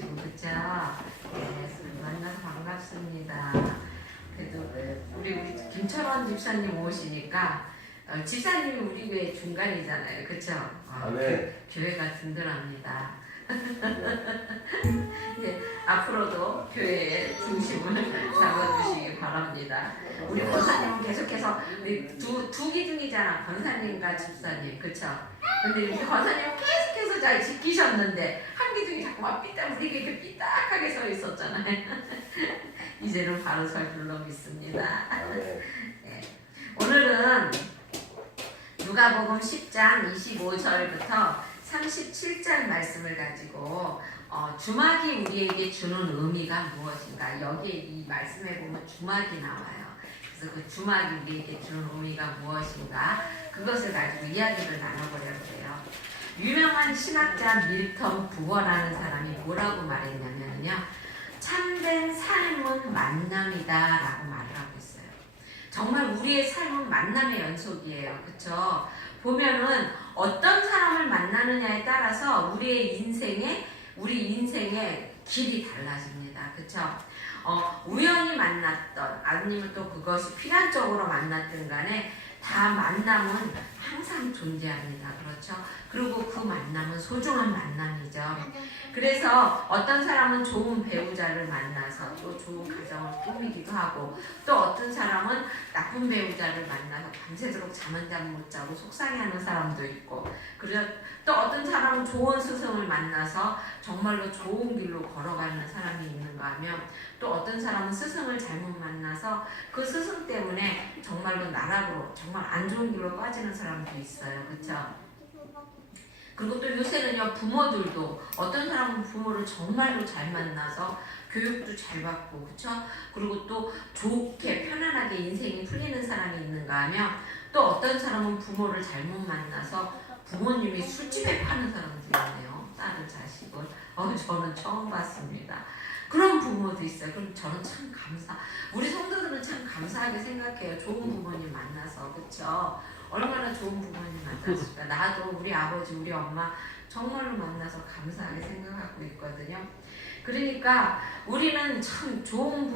오시고 그쵸? 네, 만나서 반갑습니다. 그래도 우리 김철원 집사님 오시니까 집사님이 우리 교회 중간이잖아요, 그쵸? 네. 교회가 든든합니다. 이제 앞으로도 교회의 중심을 잡아주시기 바랍니다. 우리 권사님은 계속해서 두 기둥이잖아, 권사님과 집사님, 그쵸? 근데 우리 권사님은 계속해서 잘 지키셨는데 한 기둥이 자꾸만 우리에게 이렇게 삐딱하게 서 있었잖아요. 이제는 바로 설 줄로 믿습니다. 네. 오늘은 누가복음 10장 25절부터 37절 말씀을 가지고 주막이 우리에게 주는 의미가 무엇인가, 여기에 이 말씀에 보면 주막이 나와요. 그래서 그 주막이 우리에게 주는 의미가 무엇인가, 그것을 가지고 이야기를 나눠보려고 해요. 유명한 신학자 밀턴 부어라는 사람이 뭐라고 말했냐면요, 참된 삶은 만남이다 라고 말을 하고 있어요. 정말 우리의 삶은 만남의 연속이에요. 그쵸? 보면은 어떤 사람을 만나느냐에 따라서 우리 인생의 길이 달라집니다. 그쵸? 우연히 만났던, 아니면 또 그것이 필연적으로 만났든 간에 다 만남은 항상 존재합니다. 그렇죠? 그리고 그 만남은 소중한 만남이죠. 그래서 어떤 사람은 좋은 배우자를 만나서 또 좋은 가정을 꾸미기도 하고, 또 어떤 사람은 나쁜 배우자를 만나서 밤새도록 잠 한 잠 못 자고 속상해하는 사람도 있고, 그리고 또 어떤 사람은 좋은 스승을 만나서 정말로 좋은 길로 걸어가는 사람이 있는가 하면, 또 어떤 사람은 스승을 잘못 만나서 그 스승 때문에 정말로 나락으로 정말 안 좋은 길로 빠지는 사람도 있어요. 그렇죠? 그리고 또 요새는요, 부모들도 어떤 사람은 부모를 정말로 잘 만나서 교육도 잘 받고, 그쵸? 그리고 또 좋게 편안하게 인생이 풀리는 사람이 있는가 하면, 또 어떤 사람은 부모를 잘못 만나서 부모님이 술집에 파는 사람도 있네요. 딸을 자식을. 저는 처음 봤습니다. 그런 부모도 있어요. 그럼 저는 참 우리 성도들은 참 감사하게 생각해요. 좋은 부모님 만나서, 그쵸? 얼마나 좋은 부모님 만났을까. 나도 우리 아버지, 우리 엄마 정말로 만나서 감사하게 생각하고 있거든요. 그러니까 우리는 참 좋은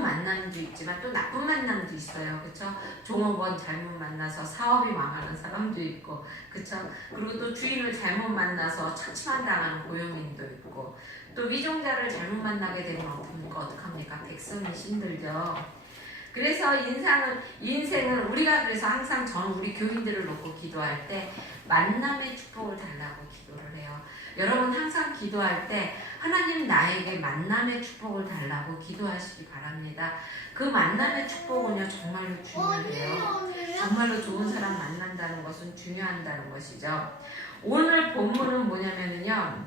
만남도 있지만 또 나쁜 만남도 있어요. 그쵸? 종업원 잘못 만나서 사업이 망하는 사람도 있고, 그쵸? 그리고 또 주인을 잘못 만나서 착취만 당하는 고용인도 있고, 또 위종자를 잘못 만나게 되면 어떡합니까? 백성이 힘들죠. 그래서 인생은 우리가, 그래서 항상 저는 우리 교인들을 놓고 기도할 때 만남의 축복을 달라고 기도를 해요. 여러분 항상 기도할 때 하나님 나에게 만남의 축복을 달라고 기도하시기 바랍니다. 그 만남의 축복은요 정말로 중요해요. 정말로 좋은 사람 만난다는 것은 중요한다는 것이죠. 오늘 본문은 뭐냐면요,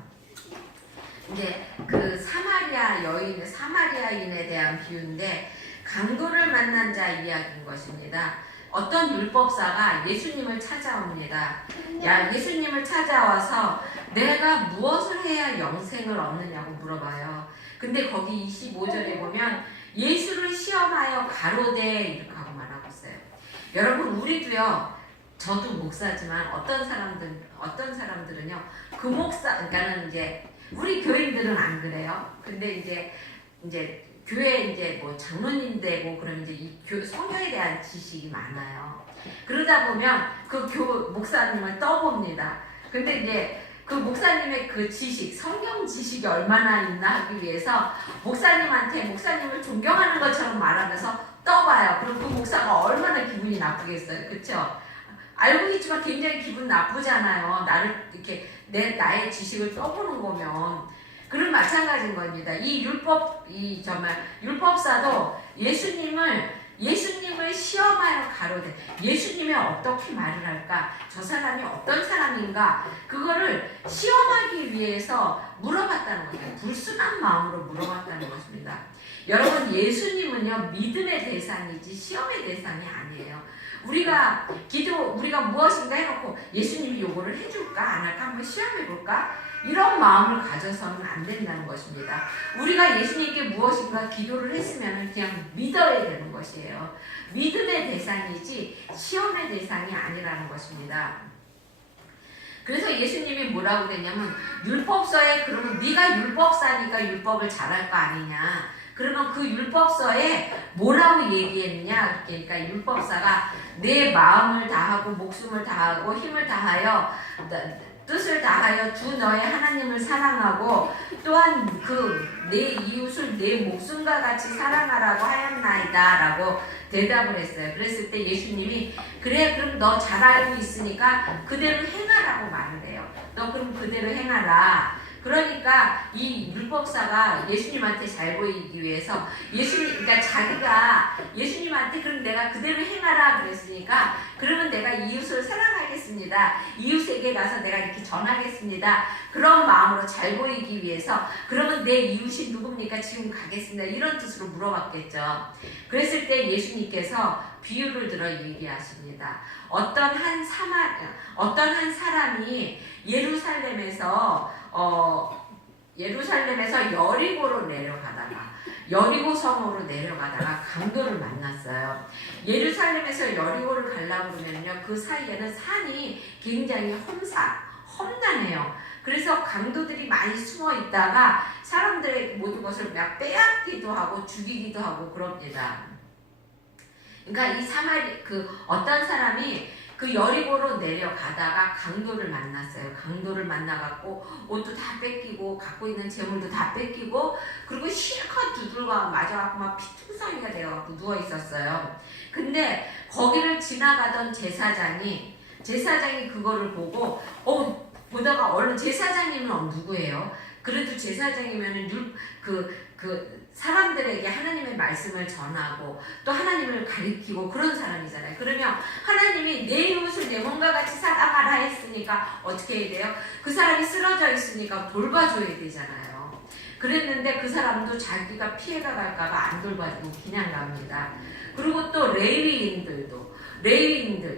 이제 그 사마리아인에 대한 비유인데, 강도를 만난 자 이야기인 것입니다. 어떤 율법사가 예수님을 찾아옵니다. 예수님을 찾아와서 내가 무엇을 해야 영생을 얻느냐고 물어봐요. 근데 거기 25절에 보면 예수를 시험하여 가로되 이렇게 하고 말하고 있어요. 여러분 우리도요, 저도 목사지만 어떤 사람들은요, 그 그러니까는 이제 우리 교인들은 안 그래요. 근데 이제 교회 이제 뭐 장로님 되고 그러면 이제 이 성경에 대한 지식이 많아요. 그러다 보면 그 목사님을 떠봅니다. 근데 이제 그 목사님의 그 지식, 성경 지식이 얼마나 있나 하기 위해서 목사님한테 목사님을 존경하는 것처럼 말하면서 떠봐요. 그럼 그 목사가 얼마나 기분이 나쁘겠어요. 그쵸? 알고 있지만 굉장히 기분 나쁘잖아요. 나를 이렇게 나의 지식을 떠보는 거면. 그런 마찬가지인 겁니다. 율법사도 예수님을 시험하여 가로되, 예수님이 어떻게 말을 할까? 저 사람이 어떤 사람인가? 그거를 시험하기 위해서 물어봤다는 거예요. 불순한 마음으로 물어봤다는 것입니다. 여러분, 예수님은요, 믿음의 대상이지 시험의 대상이 아니에요. 우리가 무엇인가 해놓고 예수님이 요거를 해줄까? 안 할까? 한번 시험해볼까? 이런 마음을 가져서는 안 된다는 것입니다. 우리가 예수님께 무엇인가 기도를 했으면 그냥 믿어야 되는 것이에요. 믿음의 대상이지 시험의 대상이 아니라는 것입니다. 그래서 예수님이 뭐라고 그랬냐면 율법서에 그러면 네가 율법사니까 율법을 잘할 거 아니냐. 그러면 그 율법서에 뭐라고 얘기했느냐. 그러니까 율법사가 내 마음을 다하고 목숨을 다하고 힘을 다하여 뜻을 다하여 주 너의 하나님을 사랑하고 또한 그 내 이웃을 내 목숨과 같이 사랑하라고 하였나이다 라고 대답을 했어요. 그랬을 때 예수님이 그래 그럼 너 잘 알고 있으니까 그대로 행하라고 말을 해요. 너 그럼 그대로 행하라. 그러니까 이 율법사가 예수님한테 잘 보이기 위해서 그러니까 자기가 예수님한테 그럼 내가 그대로 행하라 그랬으니까 그러면 내가 이웃을 사랑하겠습니다. 이웃에게 가서 내가 이렇게 전하겠습니다. 그런 마음으로 잘 보이기 위해서 그러면 내 이웃이 누굽니까? 지금 가겠습니다. 이런 뜻으로 물어봤겠죠. 그랬을 때 예수님께서 비유를 들어 얘기하십니다. 어떤 한 사람이 예루살렘에서 여리고로 내려가다가 여리고 섬으로 내려가다가 강도를 만났어요. 예루살렘에서 여리고를 가려고 그러면요 그 사이에는 산이 굉장히 험난해요. 그래서 강도들이 많이 숨어 있다가 사람들의 모든 것을 막 빼앗기도 하고 죽이기도 하고 그럽니다. 그러니까 어떤 사람이 그 여리고로 내려가다가 강도를 만났어요. 강도를 만나갖고 옷도 다 뺏기고 갖고 있는 재물도 다 뺏기고 그리고 실컷 두들과 맞아갖고 막 피투성이가 되어갖고 누워 있었어요. 근데 거기를 지나가던 제사장이 그거를 보고 보다가 얼른 제사장님은 누구예요? 그래도 제사장이면은 사람들에게 하나님의 말씀을 전하고 또 하나님을 가리키고 그런 사람이잖아요. 그러면 하나님이 내 이웃을 내 몸과 같이 사랑하라 했으니까 어떻게 해야 돼요? 그 사람이 쓰러져 있으니까 돌봐줘야 되잖아요. 그랬는데 그 사람도 자기가 피해가 갈까봐 안 돌봐주고 그냥 갑니다. 그리고 또 레위인들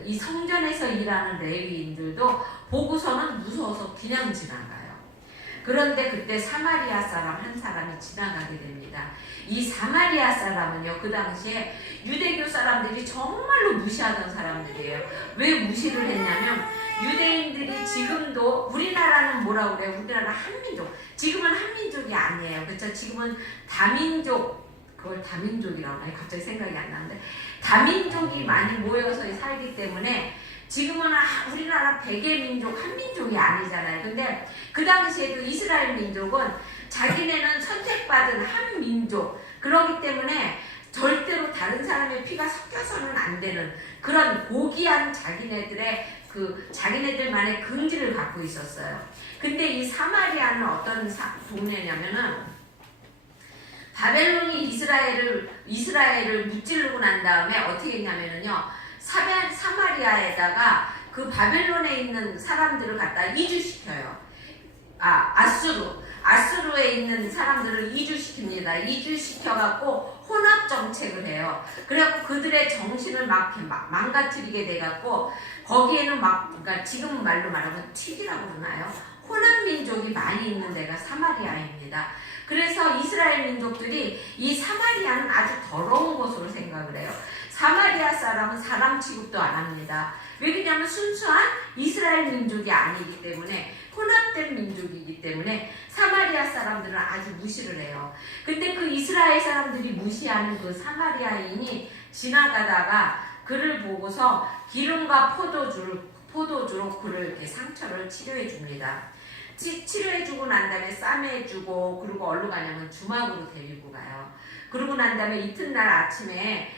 이 성전에서 일하는 레위인들도 보고서는 무서워서 그냥 지나가요. 그런데 그때 사마리아 사람 한 사람이 지나가게 됩니다. 이 사마리아 사람은요 그 당시에 유대교 사람들이 정말로 무시하던 사람들이에요. 왜 무시를 했냐면 유대인들이 지금도 우리나라는 뭐라고 그래요? 우리나라 한민족. 지금은 한민족이 아니에요. 그렇죠? 지금은 다민족. 그걸 다민족이라고 하나요? 갑자기 생각이 안 나는데 다민족이 많이 모여서 살기 때문에 지금은 우리나라 백의민족 한민족이 아니잖아요. 근데 그 당시에도 이스라엘 민족은 자기네는 선택받은 한민족 그렇기 때문에 절대로 다른 사람의 피가 섞여서는 안 되는 그런 고귀한 자기네들만의 긍지를 갖고 있었어요. 근데 이 사마리아는 어떤 동네냐면은 바벨론이 이스라엘을 무찌르고 난 다음에 어떻게 했냐면은요 사마리아에다가 그 바벨론에 있는 사람들을 갖다 이주시켜요. 아수르에 있는 사람들을 이주시킵니다. 이주시켜갖고 혼합 정책을 해요. 그래갖고 그들의 정신을 막 망가뜨리게 돼갖고 거기에는 그러니까 지금 말로 말하면 튀기라고 그러나요? 혼합 민족이 많이 있는 데가 사마리아입니다. 그래서 이스라엘 민족들이 이 사마리아는 아주 더러운 곳으로 생각을 해요. 사마리아 사람은 사람 취급도 안 합니다. 왜 그러냐면 순수한 이스라엘 민족이 아니기 때문에 혼합된 민족이기 때문에 사마리아 사람들은 아주 무시를 해요. 근데 그 이스라엘 사람들이 무시하는 그 사마리아인이 지나가다가 그를 보고서 기름과 포도주로 그를 이렇게 상처를 치료해 줍니다. 치료해주고 난 다음에 싸매주고 그리고 어디로 가냐면 주막으로 데리고 가요. 그러고 난 다음에 이튿날 아침에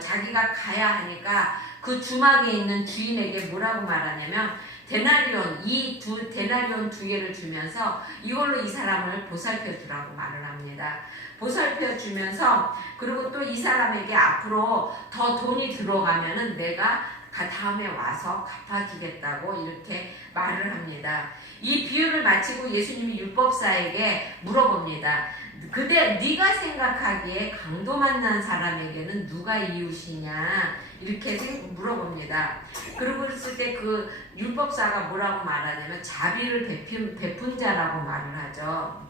자기가 가야 하니까 그 주막에 있는 주인에게 뭐라고 말하냐면 데나리온 데나리온 2개를 주면서 이걸로 이 사람을 보살펴 주라고 말을 합니다. 보살펴 주면서 그리고 또 이 사람에게 앞으로 더 돈이 들어가면은 내가 다음에 와서 갚아주겠다고 이렇게 말을 합니다. 이 비유를 마치고 예수님이 율법사에게 물어봅니다. 네가 생각하기에 강도 만난 사람에게는 누가 이웃이냐 이렇게 물어봅니다. 그러고 그랬을 때 그 율법사가 뭐라고 말하냐면 자비를 베푼 자라고 말을 하죠.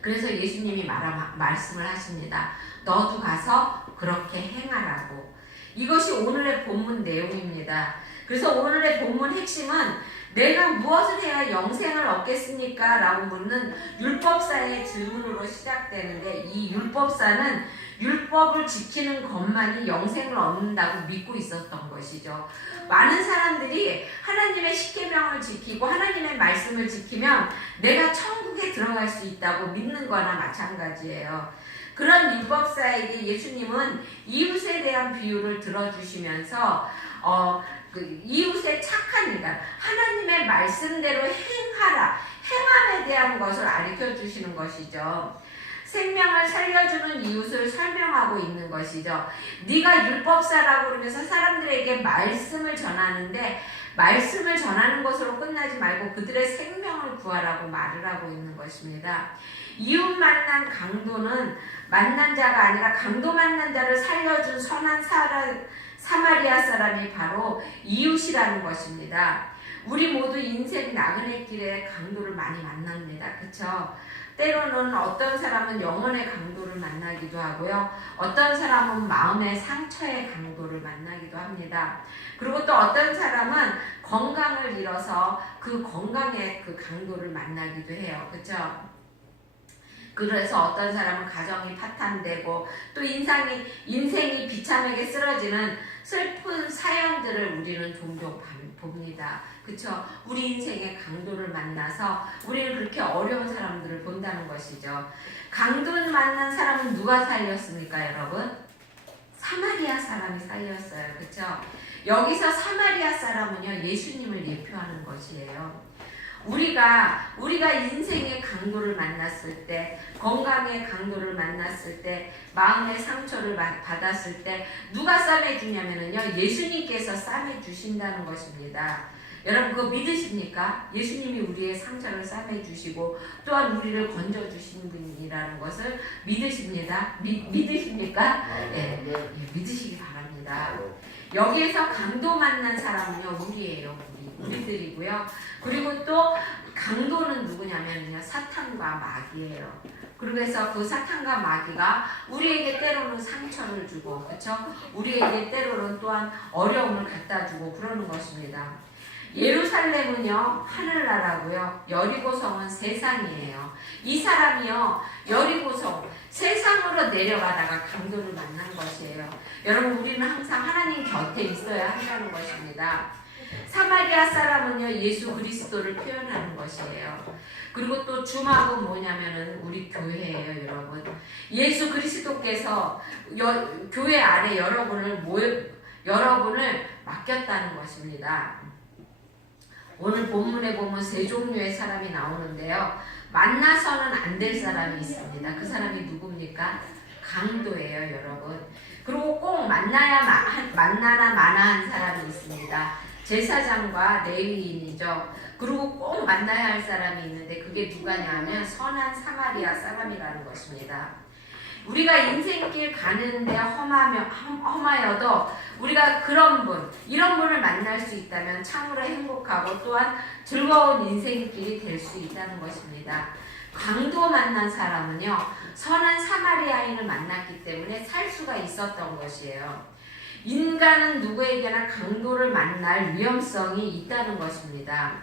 그래서 예수님이 말씀을 하십니다. 너도 가서 그렇게 행하라고. 이것이 오늘의 본문 내용입니다. 그래서 오늘의 본문 핵심은 내가 무엇을 해야 영생을 얻겠습니까? 라고 묻는 율법사의 질문으로 시작되는데, 이 율법사는 율법을 지키는 것만이 영생을 얻는다고 믿고 있었던 것이죠. 많은 사람들이 하나님의 십계명을 지키고 하나님의 말씀을 지키면 내가 천국에 들어갈 수 있다고 믿는 거나 마찬가지예요. 그런 율법사에게 예수님은 이웃에 대한 비유를 들어주시면서 이웃의 착한 일, 하나님의 말씀대로 행하라, 행함에 대한 것을 가르쳐 주시는 것이죠. 생명을 살려주는 이웃을 설명하고 있는 것이죠. 네가 율법사라고 그러면서 사람들에게 말씀을 전하는데, 말씀을 전하는 것으로 끝나지 말고 그들의 생명을 구하라고 말을 하고 있는 것입니다. 이웃 만난 강도는 만난 자가 아니라 강도 만난 자를 살려준 선한 사마리아 사람이 바로 이웃이라는 것입니다. 우리 모두 인생 나그네 길에 강도를 많이 만납니다. 그렇죠? 때로는 어떤 사람은 영혼의 강도를 만나기도 하고요. 어떤 사람은 마음의 상처의 강도를 만나기도 합니다. 그리고 또 어떤 사람은 건강을 잃어서 그 건강의 그 강도를 만나기도 해요. 그렇죠? 그래서 어떤 사람은 가정이 파탄되고 또 인생이 비참하게 쓰러지는 슬픈 사연들을 우리는 종종 봅니다. 그쵸? 우리 인생의 강도를 만나서 우리는 그렇게 어려운 사람들을 본다는 것이죠. 강도를 만난 사람은 누가 살렸습니까, 여러분? 사마리아 사람이 살렸어요. 그쵸? 여기서 사마리아 사람은요, 예수님을 예표하는 것이에요. 우리가 인생의 강도를 만났을 때, 건강의 강도를 만났을 때, 마음의 상처를 받았을 때 누가 싸매주냐면요, 예수님께서 싸매주신다는 것입니다. 여러분 그거 믿으십니까? 예수님이 우리의 상처를 싸매주시고 또한 우리를 건져주신 분이라는 것을 믿으십니다. 믿으십니까? 네, 믿으시기 바랍니다. 여기에서 강도 만난 사람은요, 우리예요. 우리들이고요. 그리고 또 강도는 누구냐면요, 사탄과 마귀예요. 그래서 그 사탄과 마귀가 우리에게 때로는 상처를 주고, 그렇죠? 우리에게 때로는 또한 어려움을 갖다 주고 그러는 것입니다. 예루살렘은요, 하늘나라고요. 여리고성은 세상이에요. 이 사람이요, 여리고성, 세상으로 내려가다가 강도를 만난 것이에요. 여러분, 우리는 항상 하나님 곁에 있어야 한다는 것입니다. 사마리아 사람은요, 예수 그리스도를 표현하는 것이에요. 그리고 또 주막은 뭐냐면은 우리 교회예요, 여러분. 예수 그리스도께서 교회 안에 여러분을 맡겼다는 것입니다. 오늘 본문에 보면 세 종류의 사람이 나오는데요. 만나서는 안 될 사람이 있습니다. 그 사람이 누굽니까? 강도예요, 여러분. 그리고 꼭 만나나 마나한 사람이 있습니다. 제사장과 레위인이죠. 그리고 꼭 만나야 할 사람이 있는데 그게 누가냐면 선한 사마리아 사람이라는 것입니다. 우리가 인생길 가는데 험하여도 우리가 이런 분을 만날 수 있다면 참으로 행복하고 또한 즐거운 인생길이 될 수 있다는 것입니다. 강도 만난 사람은요, 선한 사마리아인을 만났기 때문에 살 수가 있었던 것이에요. 인간은 누구에게나 강도를 만날 위험성이 있다는 것입니다.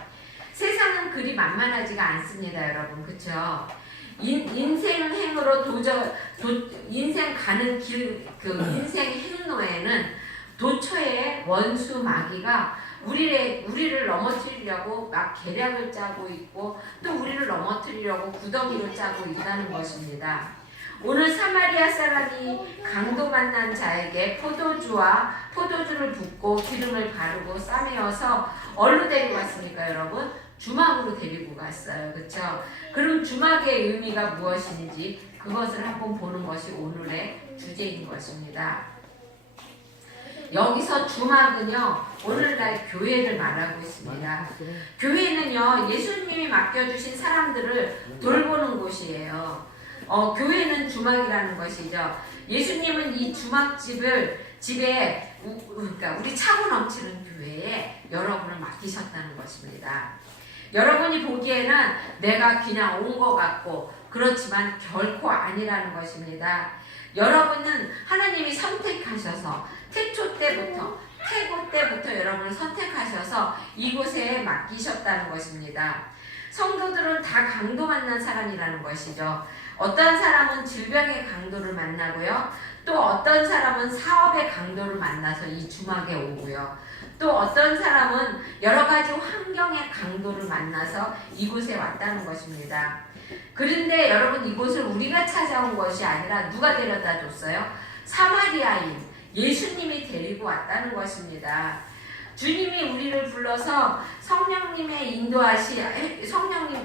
세상은 그리 만만하지가 않습니다, 여러분. 그쵸? 인생 행으로 인생 가는 길, 인생 행로에는 도처에 원수 마귀가 우리를 넘어뜨리려고 막 계략을 짜고 있고 또 우리를 넘어뜨리려고 구덩이를 짜고 있다는 것입니다. 오늘 사마리아 사람이 강도 만난 자에게 포도주를 붓고 기름을 바르고 싸매어서 어디로 데리고 갔습니까, 여러분? 주막으로 데리고 갔어요. 그렇죠? 그럼 주막의 의미가 무엇인지 그것을 한번 보는 것이 오늘의 주제인 것입니다. 여기서 주막은요, 오늘날 교회를 말하고 있습니다. 교회는요, 예수님이 맡겨주신 사람들을 돌보는 곳이에요. 교회는 주막이라는 것이죠. 예수님은 이 집에 그러니까 우리 차고 넘치는 교회에 여러분을 맡기셨다는 것입니다. 여러분이 보기에는 내가 그냥 온 것 같고 그렇지만 결코 아니라는 것입니다. 여러분은 하나님이 선택하셔서 태초 때부터 태고 때부터 여러분을 선택하셔서 이곳에 맡기셨다는 것입니다. 성도들은 다 강도 만난 사람이라는 것이죠. 어떤 사람은 질병의 강도를 만나고요. 또 어떤 사람은 사업의 강도를 만나서 이 주막에 오고요. 또 어떤 사람은 여러 가지 환경의 강도를 만나서 이곳에 왔다는 것입니다. 그런데 여러분, 이곳을 우리가 찾아온 것이 아니라 누가 데려다 줬어요? 사마리아인 예수님이 데리고 왔다는 것입니다. 주님이 우리를 불러서 성령님의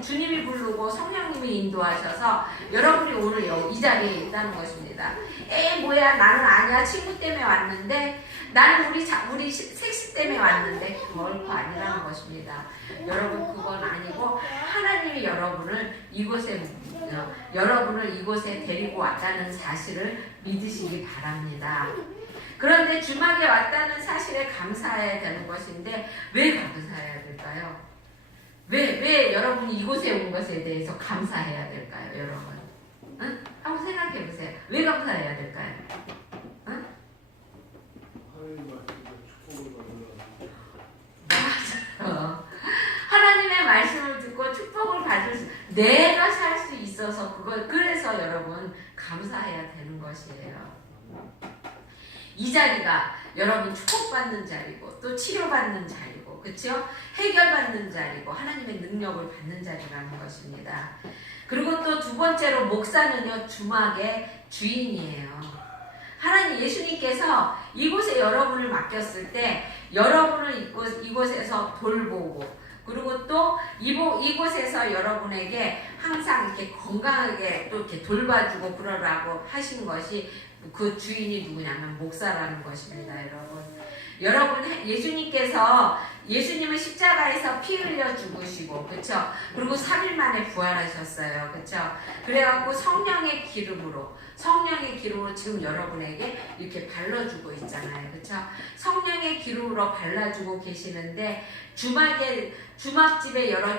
주님이 부르고 성령님이 인도하셔서 여러분이 오늘 이 자리에 있다는 것입니다. 뭐야, 나는 아니야, 친구 때문에 왔는데, 나는 우리 섹시 때문에 왔는데, 결코 아니라는 것입니다. 여러분, 그건 아니고 하나님이 여러분을 이곳에 데리고 왔다는 사실을 믿으시기 바랍니다. 그런데 주막에 왔다는 사실에 감사해야 되는 것인데, 왜 감사해야 될까요? 왜 여러분이 이곳에 온 것에 대해서 감사해야 될까요, 여러분? 응? 한번 생각해 보세요. 왜 감사해야 될까요? 응? 맞아요. 하나님의 말씀을 듣고 축복을 받을 수, 내가 살 수 있어서 그래서 여러분 감사해야 되는 것이에요. 이 자리가 여러분 축복받는 자리고 또 치료받는 자리고, 그렇죠? 해결받는 자리고 하나님의 능력을 받는 자리라는 것입니다. 그리고 또 두 번째로 목사는요, 주막의 주인이에요. 하나님 예수님께서 이곳에 여러분을 맡겼을 때 여러분을 이곳에서 돌보고, 그리고 또 이곳에서 여러분에게 항상 이렇게 건강하게 또 이렇게 돌봐주고 그러라고 하신 것이, 그 주인이 누구냐면 목사라는 것입니다, 여러분. 예수님은 십자가에서 피 흘려 죽으시고, 그쵸? 그리고 3일 만에 부활하셨어요, 그쵸? 그래갖고 성령의 기름으로 지금 여러분에게 이렇게 발라주고 있잖아요, 그쵸? 성령의 기름으로 발라주고 계시는데, 주막집에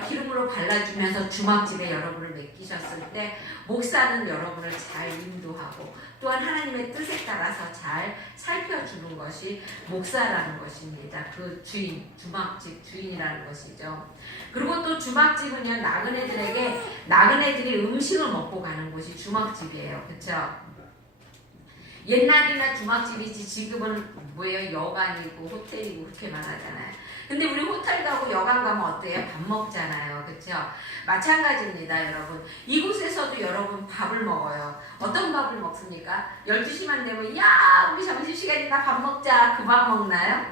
기름으로 발라주면서 주막집에 여러분을 맡기셨을 때, 목사는 여러분을 잘 인도하고 또한 하나님의 뜻에 따라서 잘 살펴주는 것이 목사라는 것입니다. 그 주막집 주인이라는 것이죠. 그리고 또 주막집은요, 나그네들이 음식을 먹고 가는 곳이 주막집이에요, 그렇죠? 옛날이나 주막집이지 지금은 뭐예요? 여관이고 호텔이고 그렇게만 하잖아요. 근데 우리 호텔 가고 여관 가면 어때요? 밥 먹잖아요, 그렇죠? 마찬가지입니다, 여러분. 이곳에서도 여러분 밥을 먹어요. 어떤 밥을 먹습니까? 12시만 되면 야, 우리 점심시간이다, 밥 먹자. 그 밥 먹나요?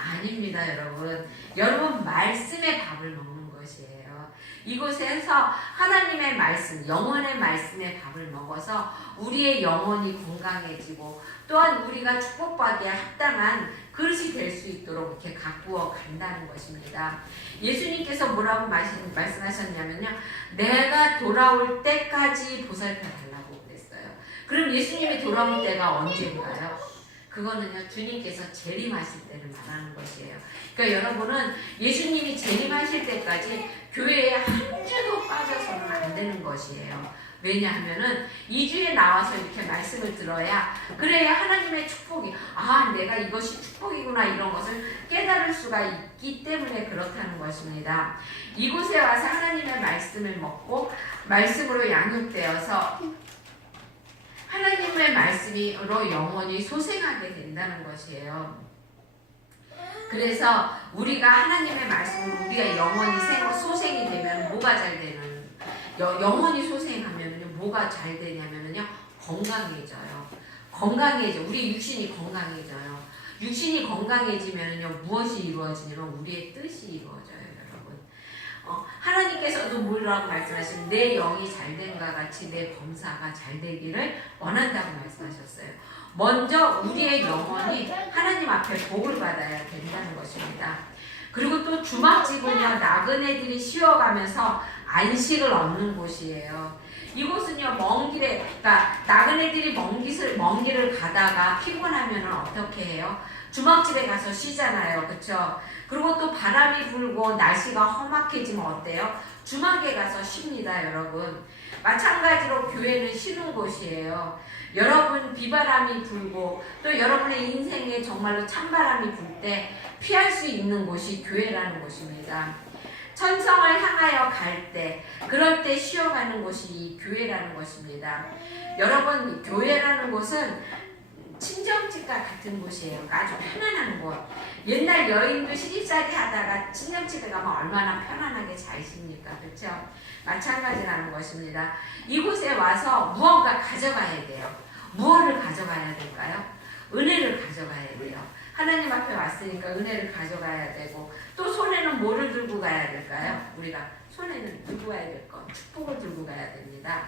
아닙니다, 여러분. 여러분, 말씀의 밥을 먹는 것이에요. 이곳에서 하나님의 말씀, 영혼의 말씀의 밥을 먹어서 우리의 영혼이 건강해지고, 또한 우리가 축복받기에 합당한 그릇이 될 수 있도록 이렇게 가꾸어 간다는 것입니다. 예수님께서 뭐라고 말씀하셨냐면요, 내가 돌아올 때까지 보살펴 달라고 그랬어요. 그럼 예수님이 돌아올 때가 언제인가요? 그거는요, 주님께서 재림하실 때를 말하는 것이에요. 그러니까 여러분은 예수님이 재림하실 때까지 교회에 한 주도 빠져서는 안 되는 것이에요. 왜냐하면은 2주에 나와서 이렇게 말씀을 들어야, 그래야 하나님의 축복이, 내가 이것이 축복이구나, 이런 것을 깨달을 수가 있기 때문에 그렇다는 것입니다. 이곳에 와서 하나님의 말씀을 먹고 말씀으로 양육되어서 하나님의 말씀으로 영원히 소생하게 된다는 것이에요. 그래서 우리가 하나님의 말씀으로 우리가 영원히 소생이 되면 뭐가 잘 되는, 영원히 소생하면 뭐가 잘 되냐면요, 건강해져요. 우리 육신이 건강해져요. 육신이 건강해지면요, 무엇이 이루어지냐면 우리의 뜻이 이루어져요, 여러분. 하나님께서도 뭐라고 말씀하시면 내 영이 잘된과 같이 내 범사가 잘 되기를 원한다고 말씀하셨어요. 먼저 우리의 영혼이 하나님 앞에 복을 받아야 된다는 것입니다. 그리고 또 주막집은요, 나그네들이 쉬어가면서 안식을 얻는 곳이에요. 이곳은요, 그러니까 나그네들이 먼 길을 가다가 피곤하면 어떻게 해요? 주막집에 가서 쉬잖아요, 그렇죠? 그리고 또 바람이 불고 날씨가 험악해지면 어때요? 주막에 가서 쉽니다, 여러분. 마찬가지로 교회는 쉬는 곳이에요. 여러분 비바람이 불고 또 여러분의 인생에 정말로 찬바람이 불 때 피할 수 있는 곳이 교회라는 곳입니다. 천성을 향하여 갈 때, 그럴 때 쉬어가는 곳이 이 교회라는 것입니다. 여러분, 교회라는 곳은 친정집과 같은 곳이에요. 아주 편안한 곳. 옛날 여인도 시집살이 하다가 친정집에 가면 얼마나 편안하게 잘 있습니까? 그렇죠? 마찬가지라는 것입니다. 이곳에 와서 무언가 가져가야 돼요. 무엇을 가져가야 될까요? 은혜를 가져가야 돼요. 하나님 앞에 왔으니까 은혜를 가져가야 되고, 또 손에는 뭐를 들고 가야 될까요? 우리가 손에는 들고 가야 될 것, 축복을 들고 가야 됩니다.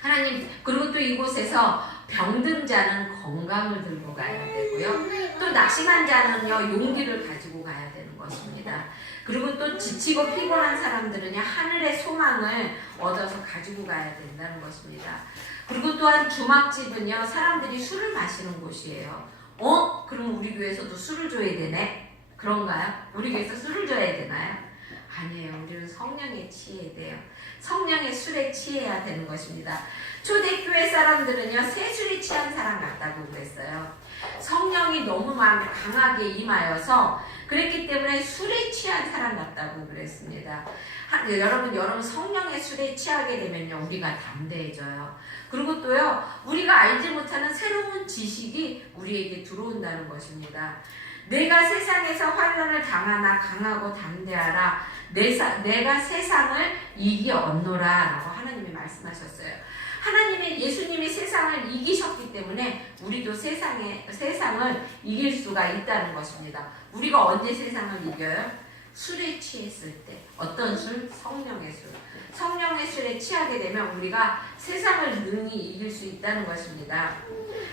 하나님, 그리고 또 이곳에서 병든 자는 건강을 들고 가야 되고요. 또 낙심한 자는요, 용기를 가지고 가야 되는 것입니다. 그리고 또 지치고 피곤한 사람들은요, 하늘의 소망을 얻어서 가지고 가야 된다는 것입니다. 그리고 또한 주막집은요, 사람들이 술을 마시는 곳이에요. 그럼 우리 교회에서도 술을 줘야 되네? 그런가요? 우리 교회에서 술을 줘야 되나요? 아니에요. 우리는 성령에 취해야 돼요. 성령의 술에 취해야 되는 것입니다. 초대교회 사람들은요, 새술에 취한 사람 같다고 그랬어요. 성령이 너무 강하게 임하여서 그랬기 때문에 술에 취한 사람 같다고 그랬습니다. 여러분 성령의 술에 취하게 되면요, 우리가 담대해져요. 그리고 또요, 우리가 알지 못하는 새로운 지식이 우리에게 들어온다는 것입니다. 내가 세상에서 환난을 당하나 강하고 담대하라. 내가 세상을 이기었노라 라고 하나님이 말씀하셨어요. 예수님이 세상을 이기셨기 때문에 우리도 세상을 이길 수가 있다는 것입니다. 우리가 언제 세상을 이겨요? 술에 취했을 때. 어떤 술? 성령의 술. 성령의 술에 취하게 되면 우리가 세상을 능히 이길 수 있다는 것입니다.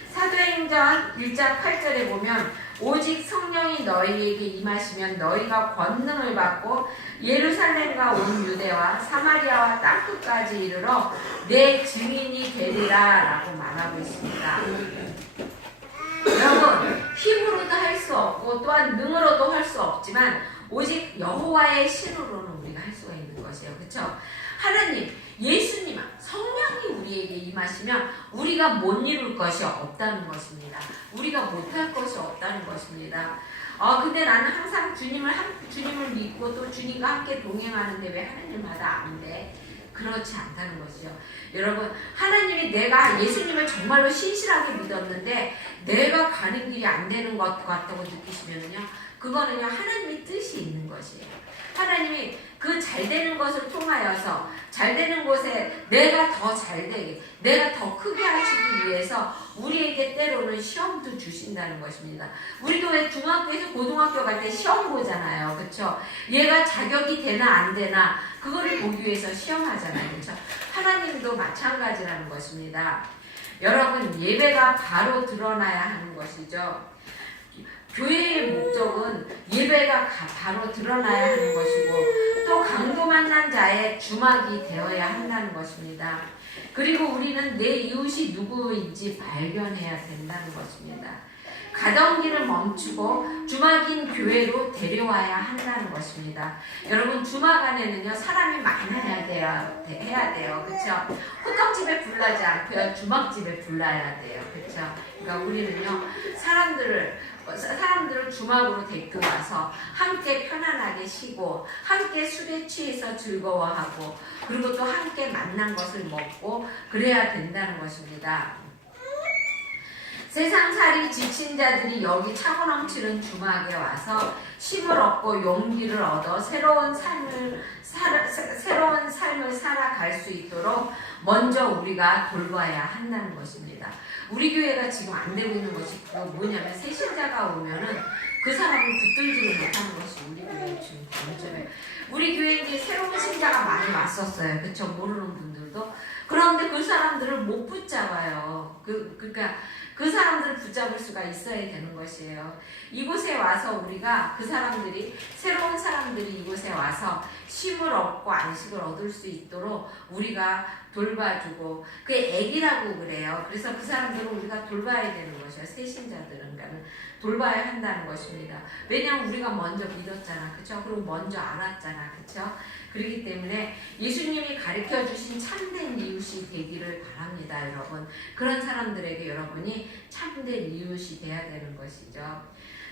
사도행전 1장 8절에 보면 오직 성령이 너희에게 임하시면 너희가 권능을 받고 예루살렘과 온 유대와 사마리아와 땅끝까지 이르러 내 증인이 되리라 라고 말하고 있습니다. 여러분, 힘으로도 할 수 없고 또한 능으로도 할 수 없지만 오직 여호와의 신으로는 우리가 할 수가 있는 것이에요. 그렇죠? 하나님, 예수님, 성령이 우리에게 임하시면 우리가 못 이룰 것이 없다는 것입니다. 우리가 못할 것이 없다는 것입니다. 근데 나는 항상 주님을 믿고 또 주님과 함께 동행하는데 왜 하나님마다 안 돼? 그렇지 않다는 것이죠. 여러분, 하나님이 내가 예수님을 정말로 신실하게 믿었는데 내가 가는 길이 안 되는 것 같다고 느끼시면요, 그거는요, 하나님의 뜻이 있는 것이에요. 하나님이 그 잘 되는 것을 통하여서 잘 되는 곳에 내가 더 잘 되게, 내가 더 크게 하시기 위해서 우리에게 때로는 시험도 주신다는 것입니다. 우리도 왜 중학교에서 고등학교 갈 때 시험 보잖아요. 그렇죠? 얘가 자격이 되나 안 되나 그거를 보기 위해서 시험하잖아요. 그렇죠? 하나님도 마찬가지라는 것입니다. 여러분, 예배가 바로 드러나야 하는 것이죠. 교회의 목적은 예배가 바로 드러나야 하는 것이고 또 강도 만난 자의 주막이 되어야 한다는 것입니다. 그리고 우리는 내 이웃이 누구인지 발견해야 된다는 것입니다. 가던 길을 멈추고 주막인 교회로 데려와야 한다는 것입니다. 여러분, 주막 안에는요, 사람이 많아야 해야 돼요. 그렇죠? 호떡집에 불나지 않고요, 주막집에 불나야 돼요. 그렇죠? 그러니까 우리는요, 사람들을 주막으로 데리고 와서 함께 편안하게 쉬고 함께 술에 취해서 즐거워하고 그리고 또 함께 만난 것을 먹고 그래야 된다는 것입니다. 세상살이 지친 자들이 여기 차고 넘치는 주막에 와서 힘을 얻고 용기를 얻어 새로운 삶을 살아갈 수 있도록 먼저 우리가 돌봐야 한다는 것입니다. 우리 교회가 지금 안 되고 있는 것이 그거 뭐냐면 새 신자가 오면은 그 사람을 붙들지를 못하는 것이 우리 교회 지금 문제예요. 우리 교회에 이제 새로운 신자가 많이 왔었어요. 그쵸? 모르는 분들도. 그런데 그 사람들을 못 붙잡아요. 그러니까 그 사람들을 붙잡을 수가 있어야 되는 것이에요. 이곳에 와서 우리가 새로운 사람들이 이곳에 와서 쉼을 얻고 안식을 얻을 수 있도록 우리가 돌봐주고, 그게 애기라고 그래요. 그래서 그 사람들은 우리가 돌봐야 되는 것이에요. 새신자들은 돌봐야 한다는 것입니다. 왜냐하면 우리가 먼저 믿었잖아. 그쵸? 그리고 먼저 알았잖아. 그쵸? 그렇기 때문에 예수님이 가르쳐 주신 참된 이웃이 되기를 바랍니다, 여러분. 그런 사람들에게 여러분이 참된 이웃이 돼야 되는 것이죠.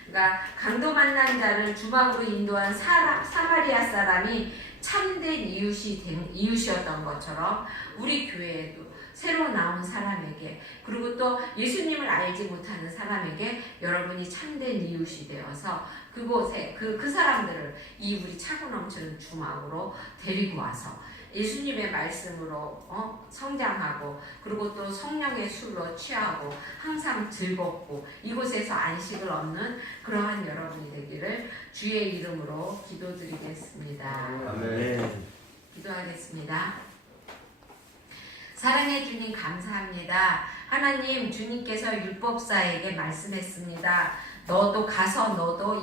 그러니까 강도 만난 자를 주막으로 인도한 사마리아 사람이 참된 이웃이었던 것처럼 우리 교회에도 새로 나온 사람에게, 그리고 또 예수님을 알지 못하는 사람에게 여러분이 참된 이웃이 되어서 그곳에 그 사람들을 이 우리 차고 넘치는 주막으로 데리고 와서 예수님의 말씀으로 성장하고, 그리고 또 성령의 술로 취하고 항상 즐겁고 이곳에서 안식을 얻는 그러한 여러분이 되기를 주의 이름으로 기도드리겠습니다. 아멘. 기도하겠습니다. 사랑해 주님 감사합니다. 하나님, 주님께서 율법사에게 말씀했습니다. 너도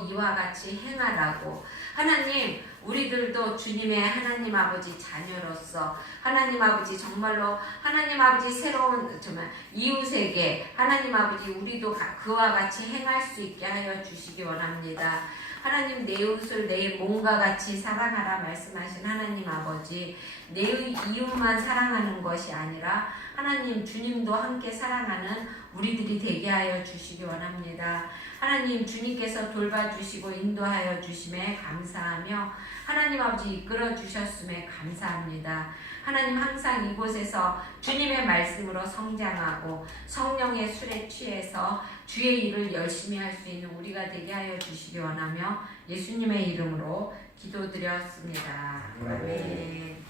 이와 같이 행하라고. 하나님, 우리들도 주님의 하나님 아버지 자녀로서 하나님 아버지 정말로 하나님 아버지 새로운 정말 이웃에게 하나님 아버지 우리도 그와 같이 행할 수 있게 하여 주시기 원합니다. 하나님, 내 이웃을 내 몸과 같이 사랑하라 말씀하신 하나님 아버지, 내 이웃만 사랑하는 것이 아니라 하나님 주님도 함께 사랑하는 우리들이 되게 하여 주시기 원합니다. 하나님, 주님께서 돌봐주시고 인도하여 주심에 감사하며 하나님 아버지 이끌어 주셨음에 감사합니다. 하나님, 항상 이곳에서 주님의 말씀으로 성장하고 성령의 술에 취해서 주의 일을 열심히 할 수 있는 우리가 되게 하여 주시기 원하며 예수님의 이름으로 기도드렸습니다. 아멘.